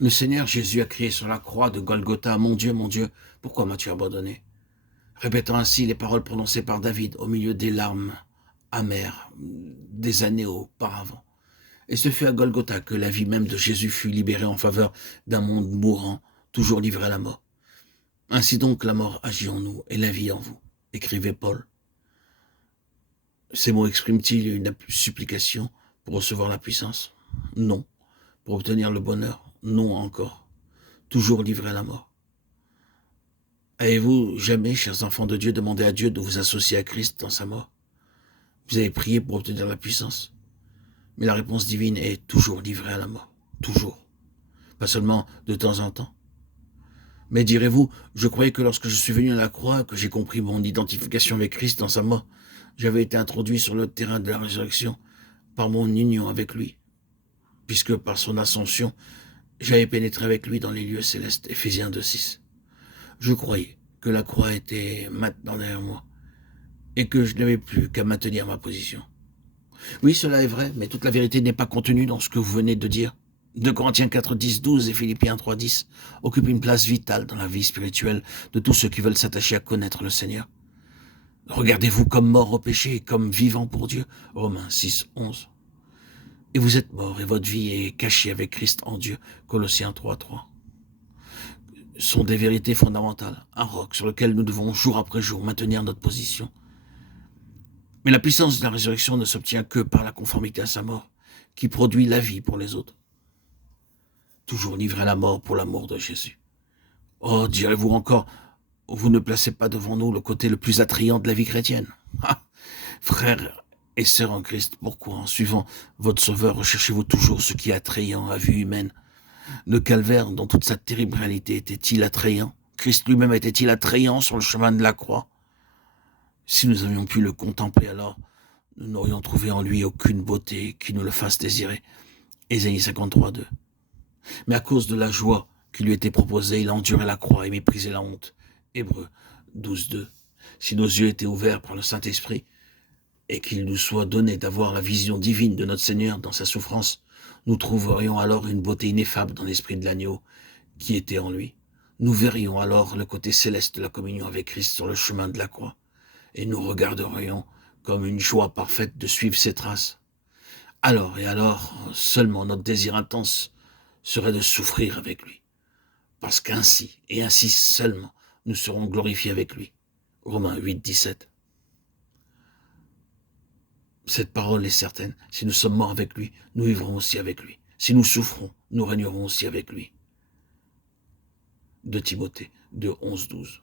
Le Seigneur Jésus a crié sur la croix de Golgotha, mon Dieu, pourquoi m'as-tu abandonné? Répétant ainsi les paroles prononcées par David au milieu des larmes amères des années auparavant. Et ce fut à Golgotha que la vie même de Jésus fut libérée en faveur d'un monde mourant, toujours livré à la mort. Ainsi donc la mort agit en nous et la vie en vous, écrivait Paul. Ces mots expriment-ils une supplication pour recevoir la puissance? Non. Pour obtenir le bonheur? Non encore. Toujours livré à la mort. Avez-vous jamais, chers enfants de Dieu, demandé à Dieu de vous associer à Christ dans sa mort? Vous avez prié pour obtenir la puissance? Mais la réponse divine est toujours livrée à la mort. Toujours. Pas seulement de temps en temps. Mais direz-vous, je croyais que lorsque je suis venu à la croix, que j'ai compris mon identification avec Christ dans sa mort, j'avais été introduit sur le terrain de la résurrection par mon union avec lui, puisque par son ascension, j'avais pénétré avec lui dans les lieux célestes. Éphésiens 2,6. Je croyais que la croix était maintenant derrière moi et que je n'avais plus qu'à maintenir ma position. Oui, cela est vrai, mais toute la vérité n'est pas contenue dans ce que vous venez de dire. 2 Corinthiens 4, 10, 12 et Philippiens 3, 10 occupent une place vitale dans la vie spirituelle de tous ceux qui veulent s'attacher à connaître le Seigneur. Regardez-vous comme mort au péché et comme vivant pour Dieu. Romains 6, 11. Et vous êtes mort et votre vie est cachée avec Christ en Dieu. Colossiens 3, 3. Sont des vérités fondamentales, un roc sur lequel nous devons jour après jour maintenir notre position. Mais la puissance de la résurrection ne s'obtient que par la conformité à sa mort, qui produit la vie pour les autres. Toujours livré à la mort pour l'amour de Jésus. Oh, direz-vous encore, vous ne placez pas devant nous le côté le plus attrayant de la vie chrétienne. Ah, frères et sœurs en Christ, pourquoi, en suivant votre Sauveur, recherchez-vous toujours ce qui est attrayant à vue humaine? Le calvaire, dans toute sa terrible réalité, était-il attrayant? Christ lui-même était-il attrayant sur le chemin de la croix? Si nous avions pu le contempler alors, nous n'aurions trouvé en lui aucune beauté qui nous le fasse désirer. Ésaïe 53, 2. Mais à cause de la joie qui lui était proposée, il a enduré la croix et méprisé la honte. Hébreux 12, 2. Si nos yeux étaient ouverts par le Saint-Esprit, et qu'il nous soit donné d'avoir la vision divine de notre Seigneur dans sa souffrance, nous trouverions alors une beauté ineffable dans l'esprit de l'agneau qui était en lui. Nous verrions alors le côté céleste de la communion avec Christ sur le chemin de la croix, et nous regarderions comme une joie parfaite de suivre ses traces. Alors et alors, seulement notre désir intense serait de souffrir avec lui, parce qu'ainsi, et ainsi seulement, nous serons glorifiés avec lui. Romains 8, 17. Cette parole est certaine. Si nous sommes morts avec lui, nous vivrons aussi avec lui. Si nous souffrons, nous régnerons aussi avec lui. 2 Timothée 2, 11, 12.